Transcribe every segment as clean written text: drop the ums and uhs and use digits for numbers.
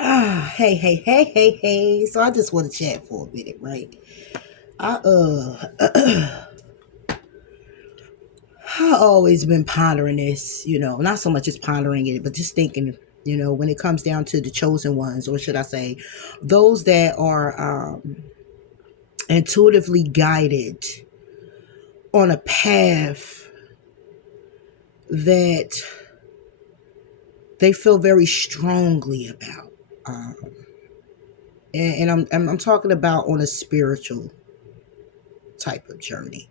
Hey. So I just want to chat for a minute, right? I I always been pondering this, not so much as pondering it, but just thinking, when it comes down to the chosen ones, or should I say, those that are intuitively guided on a path that they feel very strongly about. Um, and I'm talking about on a spiritual type of journey,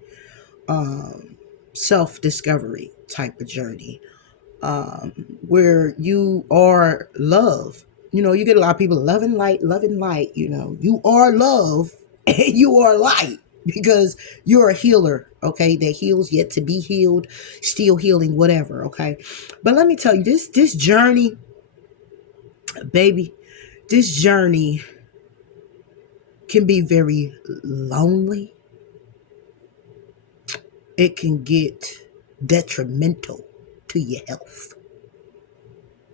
self discovery type of journey, where you are love. You get a lot of people loving light. You are love and you are light because you're a healer, okay? That heals yet to be healed, still healing, whatever, okay? But let me tell you, this journey, baby, this journey can be very lonely. It can get detrimental to your health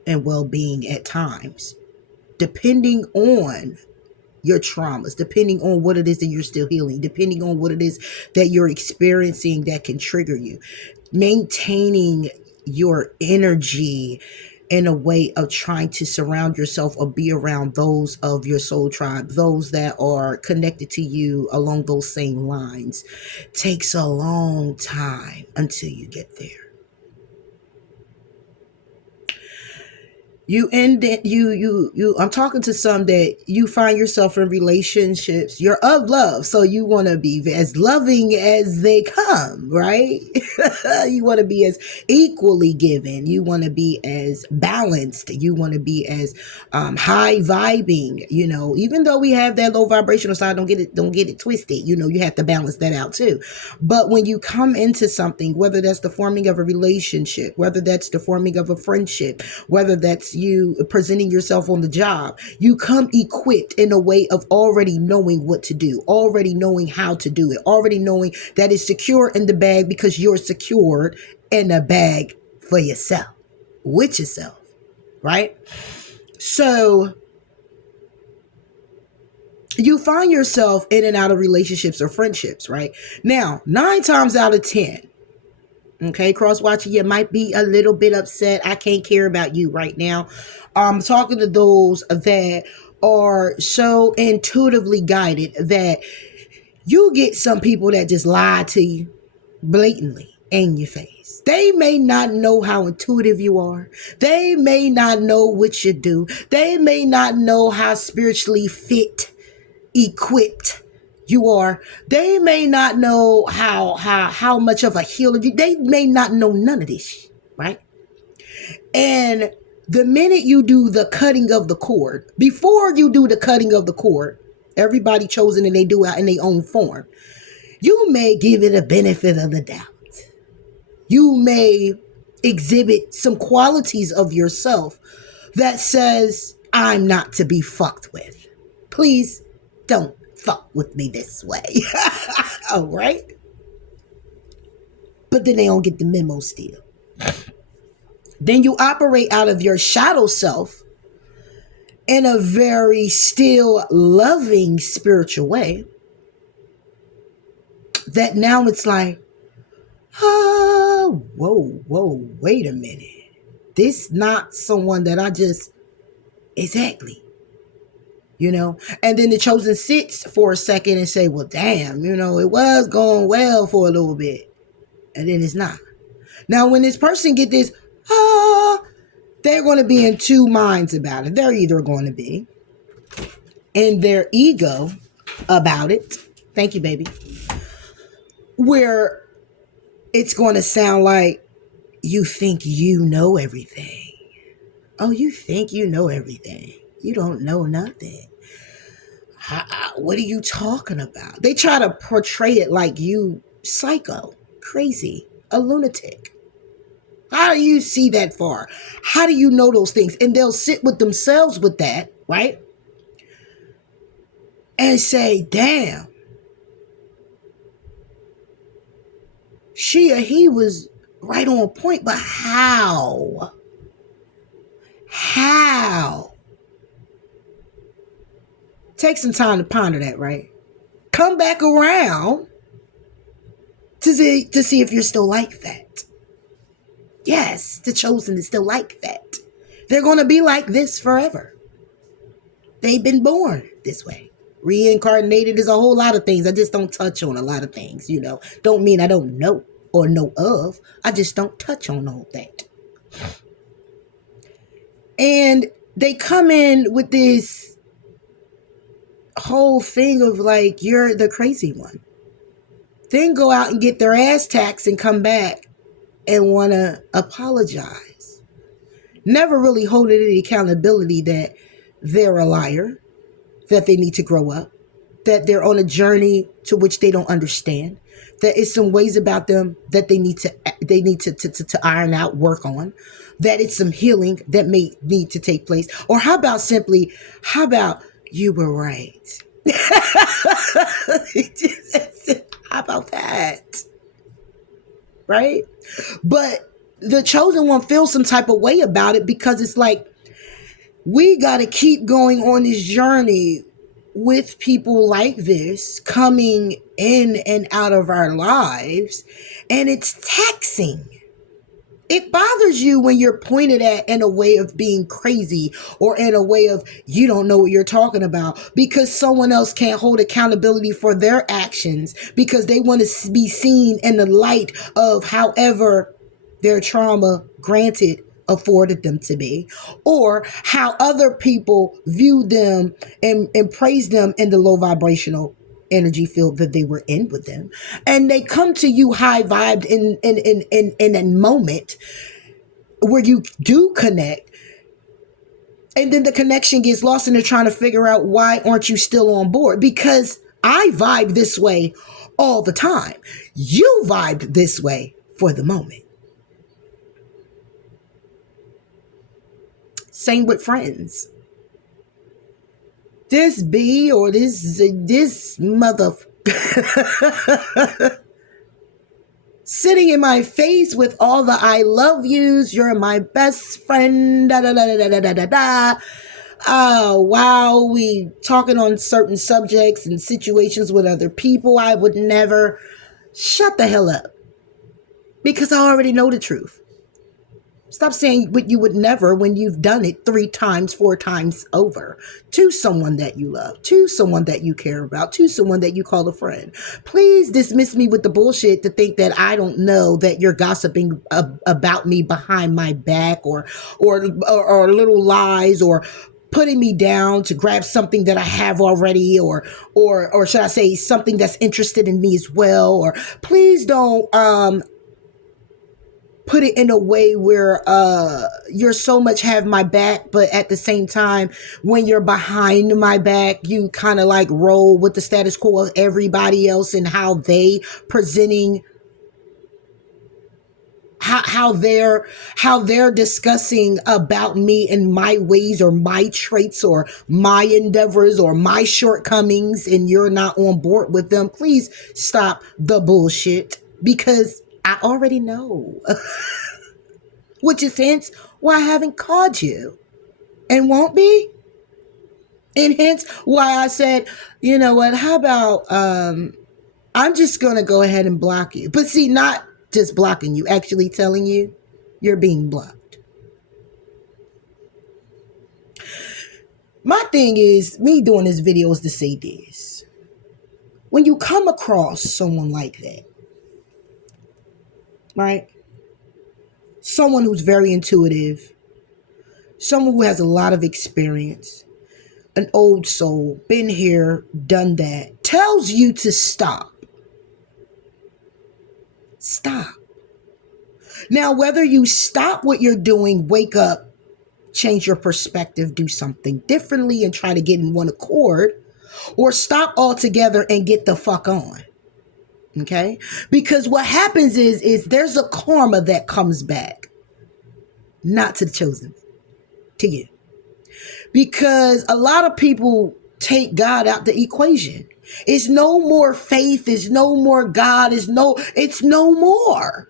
and well-being at times, depending on your traumas, depending on what it is that you're still healing, depending on what it is that you're experiencing that can trigger you. Maintaining your energy in a way of trying to surround yourself or be around those of your soul tribe, those that are connected to you along those same lines, takes a long time until you get there. You end it, you I'm talking to some that you find yourself in relationships, you're of love, so you want to be as loving as they come, right? You want to be as equally given, you want to be as balanced, you want to be as high vibing, even though we have that low vibrational side. Don't get it twisted, you have to balance that out too. But when you come into something, whether that's the forming of a relationship, whether that's the forming of a friendship, whether that's you presenting yourself on the job, you come equipped in a way of already knowing what to do, already knowing how to do it, already knowing that it's secure in the bag because you're secured in a bag for yourself, with yourself, right? So you find yourself in and out of relationships or friendships, right? Now, 9 times out of 10, okay, cross watching, you might be a little bit upset. I can't care about you right now. I'm talking to those that are so intuitively guided that you get some people that just lie to you blatantly in your face. They may not know how intuitive you are. They may not know what you do. They may not know how spiritually fit, equipped you are. They may not know how much of a healer they may not know none of this, right? And the minute you do the cutting of the cord, before you do the cutting of the cord, everybody chosen and they do it in their own form, you may give it a benefit of the doubt. You may exhibit some qualities of yourself that says, I'm not to be fucked with. Please don't fuck with me this way. All right? But then they don't get the memo still. Then you operate out of your shadow self in a very still loving spiritual way that now it's like, oh, whoa, wait a minute. This not someone that I just, exactly. And then the chosen sits for a second and say, well, damn, it was going well for a little bit. And then it's not. Now, when this person get this, they're going to be in two minds about it. They're either going to be in their ego about it. Thank you, baby. Where it's going to sound like you think you know everything. Oh, you think you know everything. You don't know nothing. What are you talking about? They try to portray it like you psycho, crazy, a lunatic. How do you see that far? How do you know those things? And they'll sit with themselves with that, right? And say, damn, she or he was right on point, but how? How? Take some time to ponder that, right? Come back around to see if you're still like that. Yes, the chosen is still like that. They're going to be like this forever. They've been born this way. Reincarnated is a whole lot of things. I just don't touch on a lot of things, Don't mean I don't know or know of. I just don't touch on all that. And they come in with this whole thing of like, you're the crazy one. Then go out and get their ass taxed and come back and want to apologize. Never really holding any accountability that they're a liar, that they need to grow up, that they're on a journey to which they don't understand, that it's some ways about them that they need to iron out, work on, that it's some healing that may need to take place. Or how about you were right? How about that? Right? But the chosen one feels some type of way about it because it's like, we got to keep going on this journey with people like this coming in and out of our lives. And it's taxing. It bothers you when you're pointed at in a way of being crazy or in a way of you don't know what you're talking about because someone else can't hold accountability for their actions because they want to be seen in the light of however their trauma granted afforded them to be, or how other people viewed them and praised them in the low vibrational energy field that they were in with them. And they come to you high vibed in a moment where you do connect. And then the connection gets lost and they're trying to figure out why aren't you still on board? Because I vibe this way all the time. You vibed this way for the moment. Same with friends. This B or this mother sitting in my face with all the I love yous, you're my best friend, da da da da da da da da. Oh, wow, we talking on certain subjects and situations with other people. I would never. Shut the hell up. Because I already know the truth. Stop saying what you would never when you've done it 3 times, 4 times over to someone that you love, to someone that you care about, to someone that you call a friend. Please dismiss me with the bullshit to think that I don't know that you're gossiping about me behind my back or little lies or putting me down to grab something that I have already or should I say something that's interested in me as well. Or please don't put it in a way where you're so much have my back, but at the same time, when you're behind my back, you kind of like roll with the status quo of everybody else and how they presenting, how they're discussing about me and my ways or my traits or my endeavors or my shortcomings, and you're not on board with them. Please stop the bullshit because I already know, which is hence why I haven't called you and won't be. And hence why I said, you know what, how about, I'm just going to go ahead and block you. But see, not just blocking you, actually telling you you're being blocked. My thing is, me doing this video is to say this. When you come across someone like that, right? Someone who's very intuitive, someone who has a lot of experience, an old soul, been here, done that, tells you to stop. Stop. Now, whether you stop what you're doing, wake up, change your perspective, do something differently and try to get in one accord, or stop altogether and get the fuck on. Okay? Because what happens is there's a karma that comes back. Not to the chosen. To you. Because a lot of people take God out the equation. It's no more faith. It's no more God. It's no more.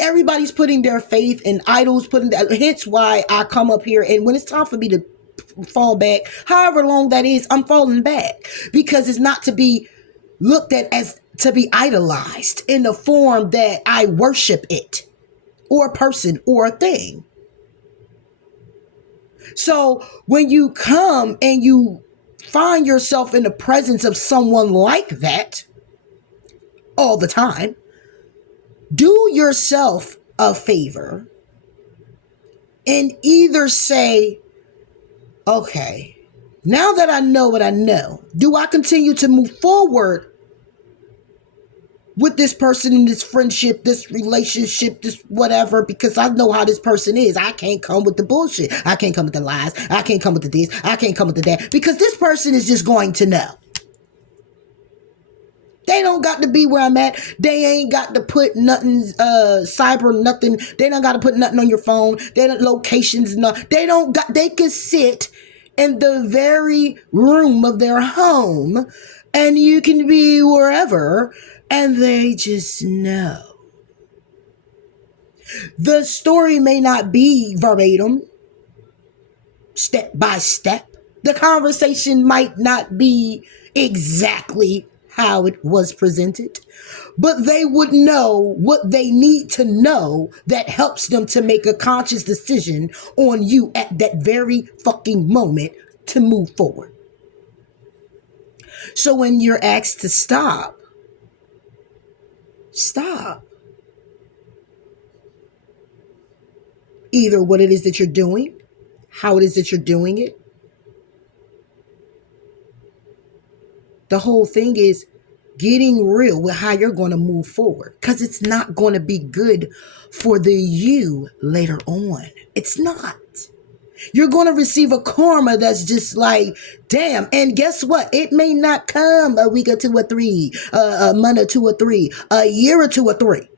Everybody's putting their faith in idols, hence why I come up here. And when it's time for me to fall back. However long that is, I'm falling back because it's not to be looked at as to be idolized in the form that I worship it or a person or a thing. So when you come and you find yourself in the presence of someone like that all the time, do yourself a favor and either say, okay, now that I know what I know, do I continue to move forward with this person in this friendship, this relationship, this whatever, because I know how this person is. I can't come with the bullshit. I can't come with the lies. I can't come with the this. I can't come with the that, because this person is just going to know. They don't got to be where I'm at. They ain't got to put nothing, cyber nothing. They don't got to put nothing on your phone. They don't locations. No, they don't got. They can sit in the very room of their home, and you can be wherever, and they just know. The story may not be verbatim, step by step. The conversation might not be exactly how it was presented, but they would know what they need to know that helps them to make a conscious decision on you at that very fucking moment to move forward. So when you're asked to stop, stop. Either what it is that you're doing, how it is that you're doing it. The whole thing is getting real with how you're going to move forward, because it's not going to be good for the you later on. It's not. You're going to receive a karma that's just like, damn. And guess what? It may not come a week or two or three, a month or two or three, a year or two or three.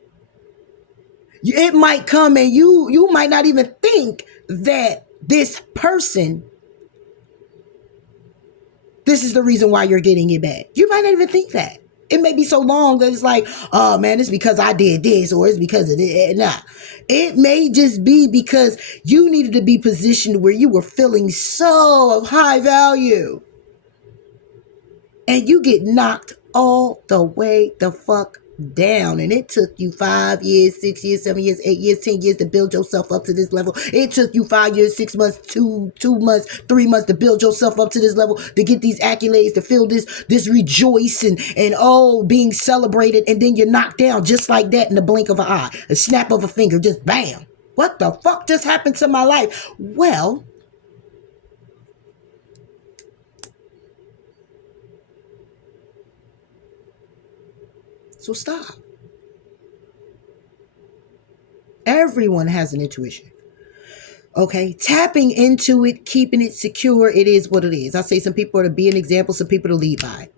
It might come and you might not even think that this person, this is the reason why you're getting it back. You might not even think that. It may be so long that it's like, oh man, it's because I did this, or it's because of this. Nah. It may just be because you needed to be positioned where you were feeling so of high value. And you get knocked all the way the fuck down. And it took you 5 years, 6 years, 7 years, 8 years, 10 years to build yourself up to this level. It took you 5 years, 6 months, 2 months, 3 months to build yourself up to this level, to get these accolades, to feel this rejoice and oh, being celebrated. And then you're knocked down just like that in the blink of an eye, a snap of a finger, just bam. What the fuck just happened to my life? Well, so stop. Everyone has an intuition. Okay, tapping into it, keeping it secure, it is what it is. I say some people are to be an example, some people to lead by.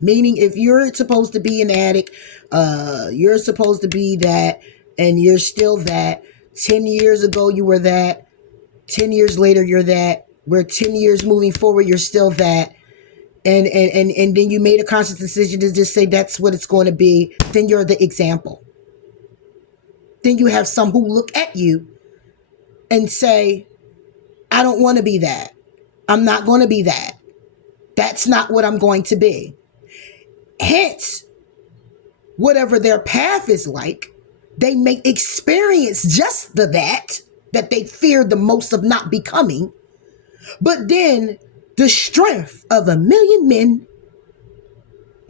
Meaning if you're supposed to be an addict, you're supposed to be that, and you're still that. 10 years ago you were that. 10 years later you're that. We're 10 years moving forward, you're still that. And then you made a conscious decision to just say that's what it's going to be, then you're the example. Then you have some who look at you and say, I don't want to be that. I'm not going to be that. That's not what I'm going to be. Hence, whatever their path is like, they may experience just that they fear the most of not becoming. But then the strength of a million men,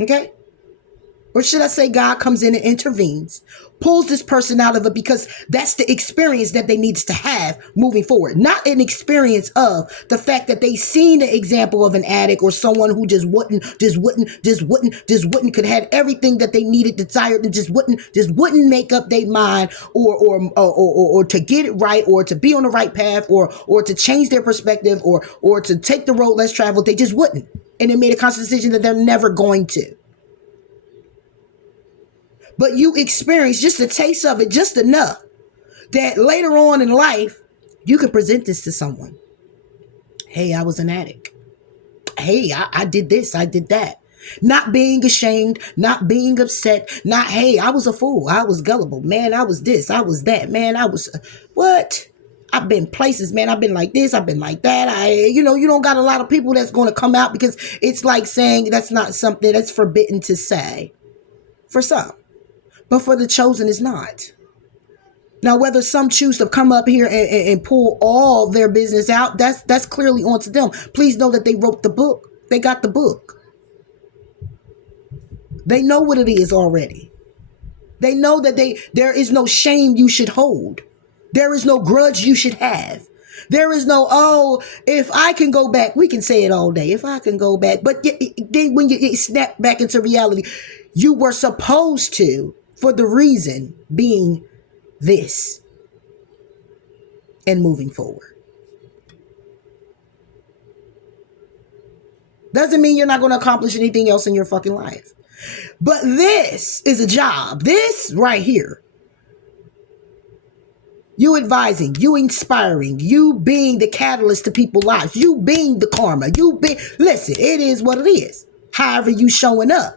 okay? Or should I say God comes in and intervenes, pulls this person out of it, because that's the experience that they needs to have moving forward. Not an experience of the fact that they seen the example of an addict or someone who just wouldn't, could have everything that they needed, desired, and just wouldn't make up their mind or to get it right, or to be on the right path, or to change their perspective, or to take the road less traveled. They just wouldn't. And they made a conscious decision that they're never going to. But you experience just a taste of it, just enough that later on in life, you can present this to someone. Hey, I was an addict. Hey, I did this, I did that. Not being ashamed, not being upset, not, hey, I was a fool, I was gullible. Man, I was this, I was that. Man, I was, what? I've been places, man. I've been like this. I've been like that. You don't got a lot of people that's going to come out because it's like saying that's not something that's forbidden to say for some, but for the chosen is not. Now, whether some choose to come up here and pull all their business out, that's clearly onto them. Please know that they wrote the book. They got the book. They know what it is already. They know that there is no shame you should hold. There is no grudge you should have. There is no, oh, if I can go back, we can say it all day. If I can go back. But then when you snap back into reality, you were supposed to, for the reason being this and moving forward. Doesn't mean you're not going to accomplish anything else in your fucking life. But this is a job. This right here. You advising, you inspiring, you being the catalyst to people's lives, you being the karma, listen, it is what it is. However you showing up.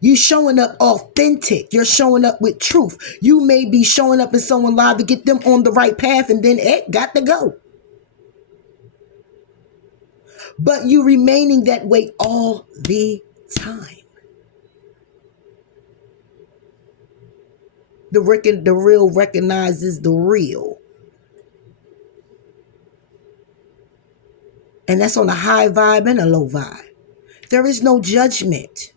You showing up authentic. You're showing up with truth. You may be showing up in someone's life to get them on the right path and then it got to go. But you remaining that way all the time. The real recognizes the real. And that's on a high vibe and a low vibe. There is no judgment.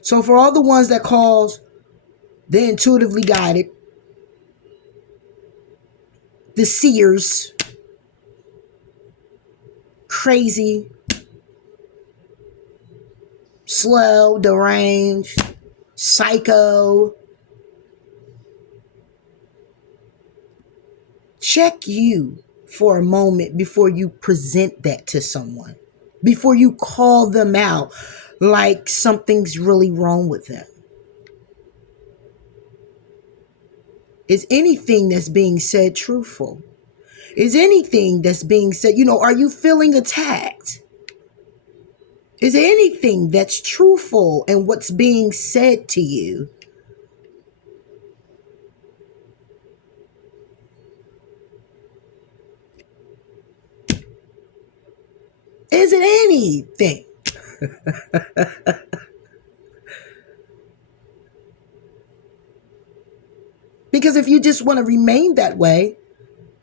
So for all the ones that calls the intuitively guided, the seers, crazy, slow, deranged, psycho, check you for a moment before you present that to someone, before you call them out like something's really wrong with them. Is anything that's being said truthful? Is anything that's being said, are you feeling attacked? Is there anything that's truthful in what's being said to you? Is it anything? Because if you just want to remain that way,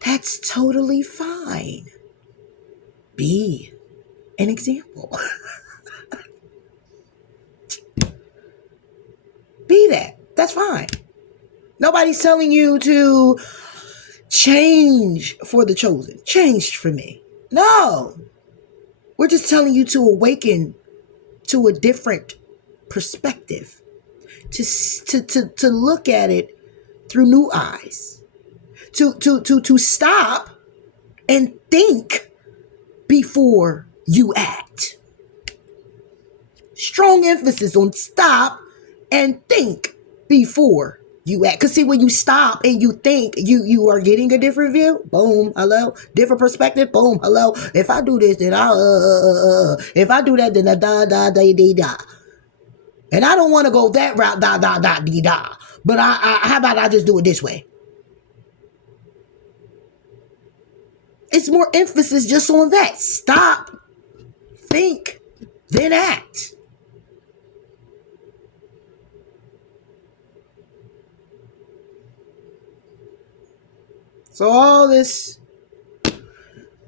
that's totally fine. Be an example. Be that. That's fine. Nobody's telling you to change for the chosen. Change for me. No. We're just telling you to awaken to a different perspective. To look at it through new eyes. To stop and think before you act. Strong emphasis on stop and think before you act. Because see, when you stop and you think, you are getting a different view. Boom, hello. Different perspective. Boom, hello. If I do this, then if I do that, then da. And I don't want to go that route, da. But how about I just do it this way? It's more emphasis just on that. Stop, think, then act. So all this,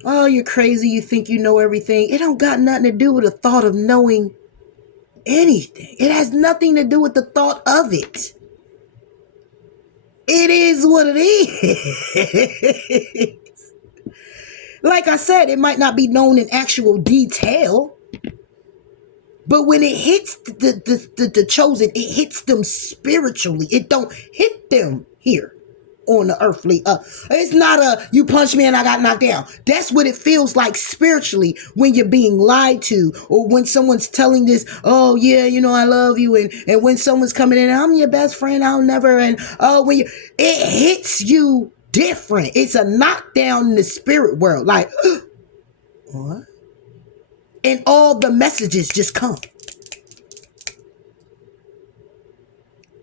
oh, you're crazy, you think you know everything. It don't got nothing to do with the thought of knowing anything. It has nothing to do with the thought of it. It is what it is. Like I said, it might not be known in actual detail, but when it hits the chosen, it hits them spiritually. It don't hit them here on the earthly. It's not you punch me and I got knocked down. That's what it feels like spiritually when you're being lied to, or when someone's telling this, oh yeah, I love you, and when someone's coming in, I'm your best friend, I'll never, and it hits you different. It's a knockdown in the spirit world, like what? And all the messages just come.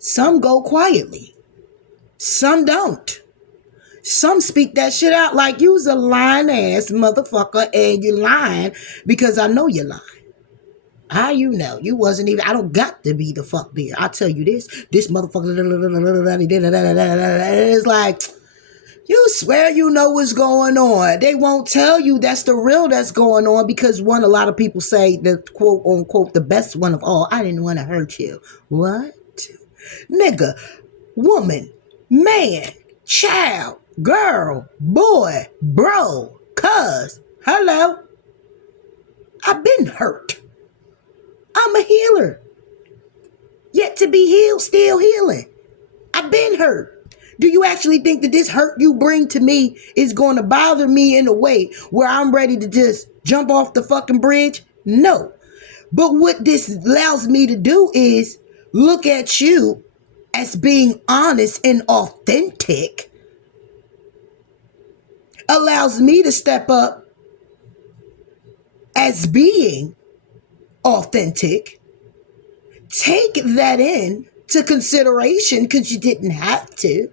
Some go quietly. Some don't. Some speak that shit out like you's a lying ass motherfucker and you're lying because I know you're lying. How you know? You wasn't even, I don't got to be the fuck there. I'll tell you this motherfucker, it's like, you swear you know what's going on. They won't tell you that's the real that's going on because one, a lot of people say the quote unquote, the best one of all, I didn't want to hurt you. What? Nigga, woman, man, child, girl, boy, bro, cuz, hello. I've been hurt. I'm a healer. Yet to be healed, still healing. I've been hurt. Do you actually think that this hurt you bring to me is going to bother me in a way where I'm ready to just jump off the fucking bridge? No. But what this allows me to do is look at you as being honest and authentic. Allows me to step up as being authentic. Take that in to consideration because you didn't have to.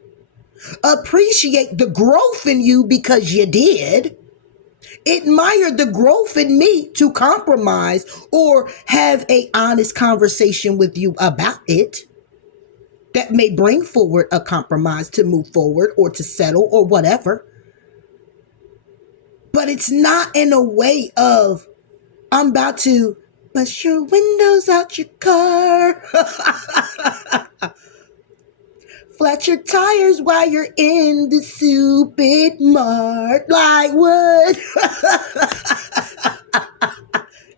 Appreciate the growth in you because you did. Admire the growth in me to compromise or have a honest conversation with you about it that may bring forward a compromise to move forward or to settle or whatever. But it's not in a way of I'm about to bust your windows out your car. Flat your tires while you're in the supermarket. Like what?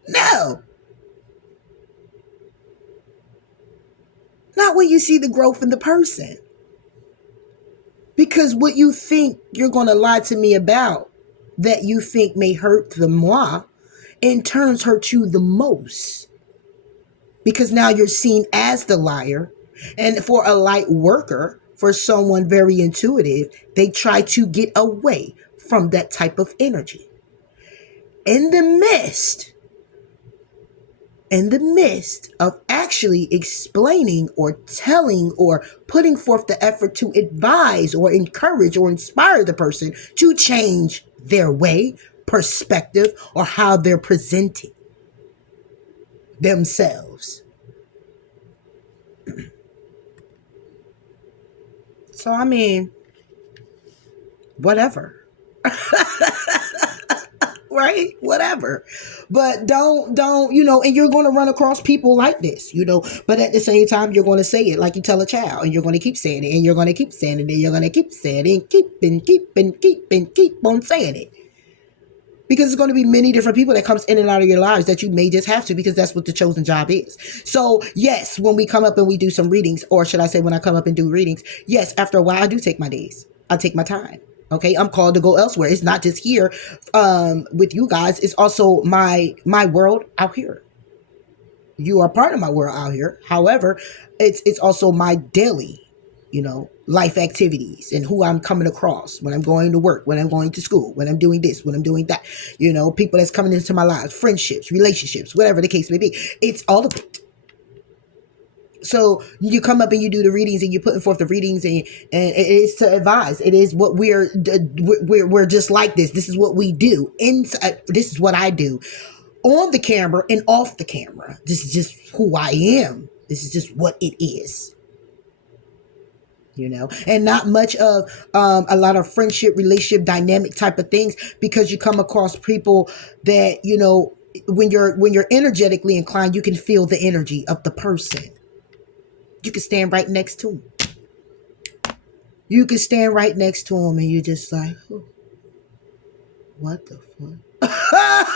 No. Not when you see the growth in the person. Because what you think you're going to lie to me about that you think may hurt the moi in turns hurt you the most. Because now you're seen as the liar. And for a light worker, for someone very intuitive, they try to get away from that type of energy. In the midst of actually explaining or telling or putting forth the effort to advise or encourage or inspire the person to change their way, perspective, or how they're presenting themselves. So, I mean, whatever. Right? Whatever. But don't, and you're going to run across people like this, but at the same time, you're going to say it like you tell a child, and you're going to keep saying it, and you're going to keep saying it, and you're going to keep saying it, and keep on saying it. Because there's going to be many different people that comes in and out of your lives that you may just have to, because that's what the chosen job is. So yes, when we come up and we do some readings, or should I say when I come up and do readings, yes, after a while I do take my days. I take my time. Okay, I'm called to go elsewhere. It's not just here with you guys. It's also my world out here. You are part of my world out here. However, it's also my daily, life activities and who I'm coming across when I'm going to work, when I'm going to school, when I'm doing this, when I'm doing that. People that's coming into my lives, friendships, relationships, whatever the case may be. It's all of it. So you come up and you do the readings and you're putting forth the readings and it is to advise. It is what we're just like this. This is what we do. This is what I do on the camera and off the camera. This is just who I am. This is just what it is. And not much of a lot of friendship, relationship, dynamic type of things, because you come across people that, when you're energetically inclined, you can feel the energy of the person. You can stand right next to him. You can stand right next to him and you're just like, oh, what the fuck?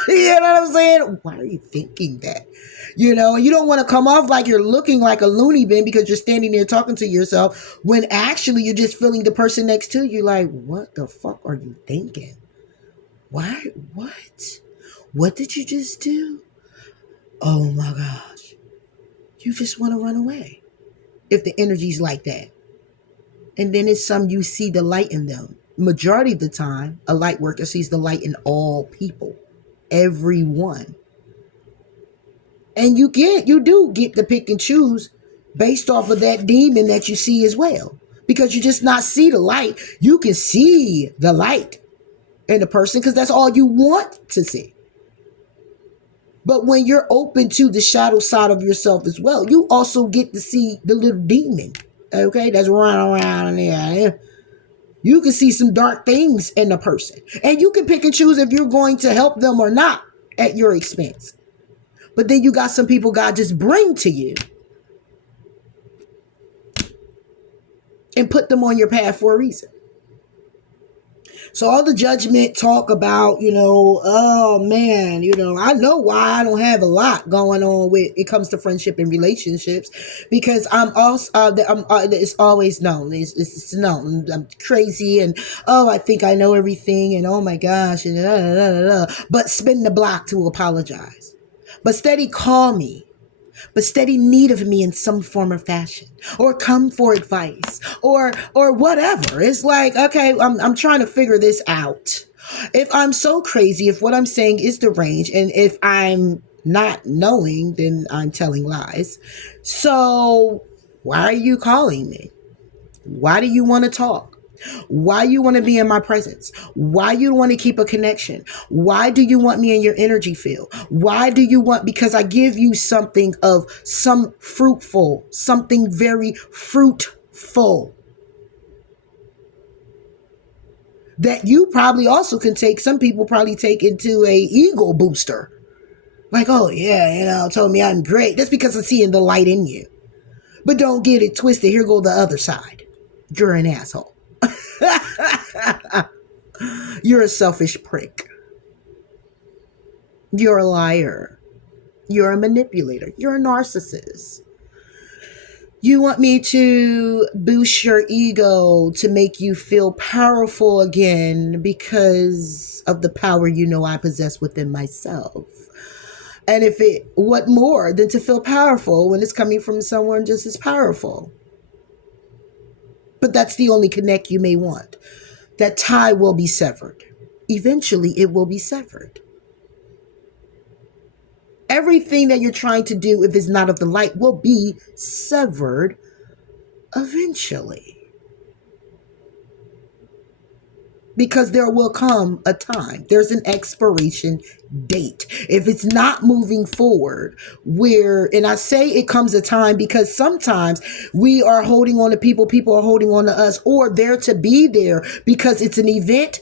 You know what I'm saying? Why are you thinking that? You don't want to come off like you're looking like a loony bin because you're standing there talking to yourself when actually you're just feeling the person next to you like, what the fuck are you thinking? Why? What? What did you just do? Oh my gosh. You just want to run away. If the energy's like that. And then it's some you see the light in them. Majority of the time, a light worker sees the light in all people. Everyone. And you do get to pick and choose based off of that demon that you see as well. Because you just not see the light. You can see the light in the person because that's all you want to see. But when you're open to the shadow side of yourself as well, you also get to see the little demon, okay, that's running around in there. You can see some dark things in the person. And you can pick and choose if you're going to help them or not at your expense. But then you got some people God just bring to you and put them on your path for a reason. So all the judgment talk about, oh man, I know why I don't have a lot going on with it comes to friendship and relationships, because I'm also, it's always known, it's known, I'm crazy, and oh, I think I know everything, and oh my gosh, and but spin the block to apologize, but steady call me, but steady need of me in some form or fashion, or come for advice, or whatever. It's like, okay, I'm trying to figure this out. If I'm so crazy, if what I'm saying is deranged, and if I'm not knowing, then I'm telling lies. So why are you calling me? Why do you want to talk? Why you want to be in my presence? Why you want to keep a connection? Why do you want me in your energy field? Why do you want, because I give you something of some fruitful, something very fruitful that you probably also can take. Some people probably take into a ego booster. Like, oh yeah, told me I'm great. That's because I'm seeing the light in you. But don't get it twisted. Here go the other side. You're an asshole. You're a selfish prick. You're a liar. You're a manipulator. You're a narcissist. You want me to boost your ego to make you feel powerful again because of the power I possess within myself. And what more than to feel powerful when it's coming from someone just as powerful? But that's the only connect you may want. That tie will be severed. Eventually, it will be severed. Everything that you're trying to do, if it's not of the light, will be severed eventually. Because there will come a time. There's an expiration date. If it's not moving forward, and I say it comes a time because sometimes we are holding on to people are holding on to us, or they're to be there because it's an event,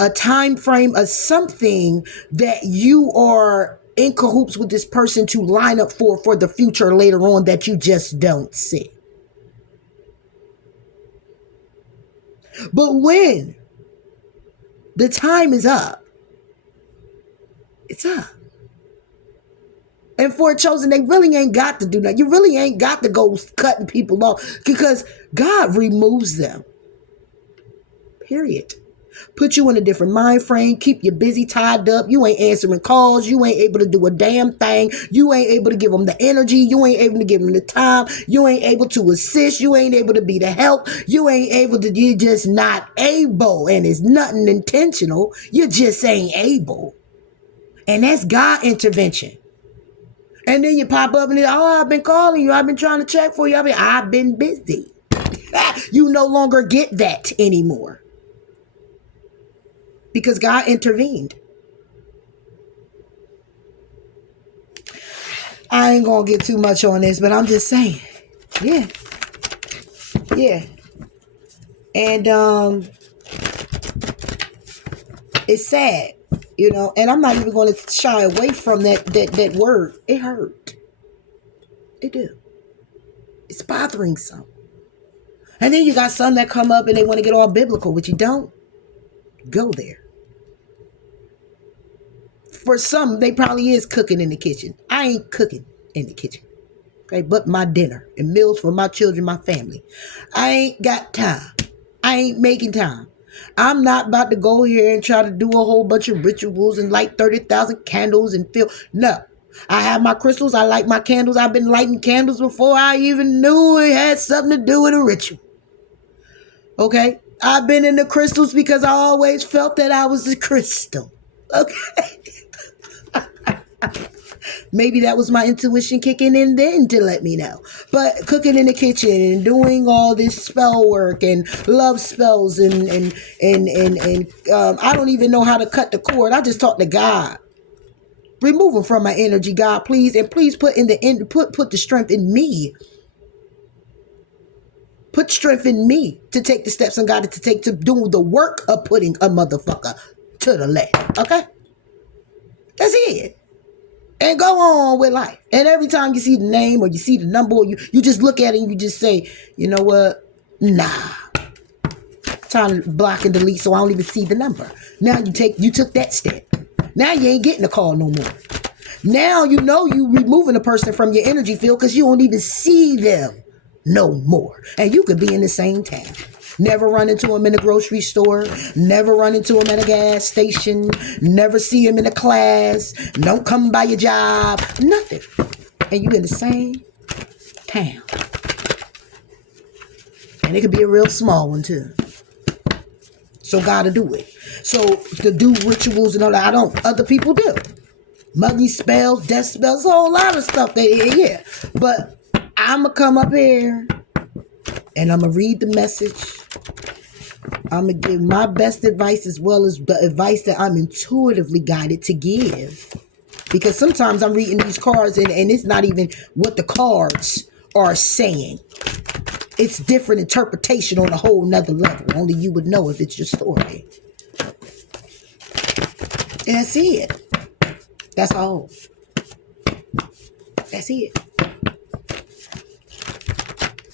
a time frame, of something that you are in cahoots with this person to line up for the future later on that you just don't see. But when the time is up, it's up. And for a chosen, they really ain't got to do that. You really ain't got to go cutting people off because God removes them. Period. Put you in a different mind frame, keep you busy, tied up. You ain't answering calls. You ain't able to do a damn thing. You ain't able to give them the energy. You ain't able to give them the time. You ain't able to assist. You ain't able to be the help. You just not able. And it's nothing intentional. You just ain't able. And that's God intervention. And then you pop up and I've been calling you. I've been trying to check for you. I've been busy. You no longer get that anymore. Because God intervened. I ain't gonna get too much on this, but I'm just saying. Yeah. And it's sad, and I'm not even going to shy away from that word. It hurt. It do. It's bothering some. And then you got some that come up and they want to get all biblical, but you don't go there. For some, they probably is cooking in the kitchen. I ain't cooking in the kitchen. Okay, but my dinner and meals for my children, my family. I ain't got time. I ain't making time. I'm not about to go here and try to do a whole bunch of rituals and light 30,000 candles and feel. No. I have my crystals. I light my candles. I've been lighting candles before I even knew it had something to do with a ritual. Okay? I've been in the crystals because I always felt that I was a crystal. Okay? Maybe that was my intuition kicking in then to let me know. But cooking in the kitchen and doing all this spell work and love spells and I don't even know how to cut the cord. I just talk to God. Remove them from my energy, God, please, and please put the strength in me. Put strength in me to take the steps I got to take to do the work of putting a motherfucker to the left. Okay, that's it. And go on with life. And every time you see the name or you see the number, or you just look at it and you just say, you know what? Nah. Time to block and delete so I don't even see the number. Now you took that step. Now you ain't getting a call no more. Now you know you removing a person from your energy field because you don't even see them no more. And you could be in the same town. Never run into them in the grocery store. Never run into them at a gas station. Never see them in a class. Don't come by your job. Nothing. And you in the same town. And it could be a real small one too. So gotta do it. So to do rituals and all that, other people do. Money spells, death spells, a whole lot of stuff. Yeah. But I'ma come up here and I'ma read the message. I'ma give my best advice as well as the advice that I'm intuitively guided to give. Because sometimes I'm reading these cards and it's not even what the cards are saying. It's different interpretation on a whole nother level. Only you would know if it's your story. And that's it. That's all. That's it.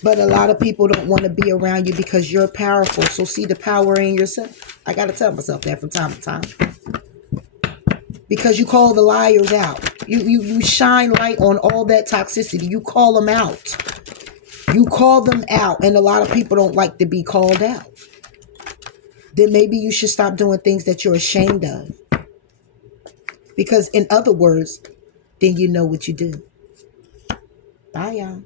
But a lot of people don't want to be around you because you're powerful. So see the power in yourself. I got to tell myself that from time to time. Because you call the liars out. You shine light on all that toxicity. You call them out. You call them out. And a lot of people don't like to be called out. Then maybe you should stop doing things that you're ashamed of. Because in other words, then you know what you do. Bye, y'all.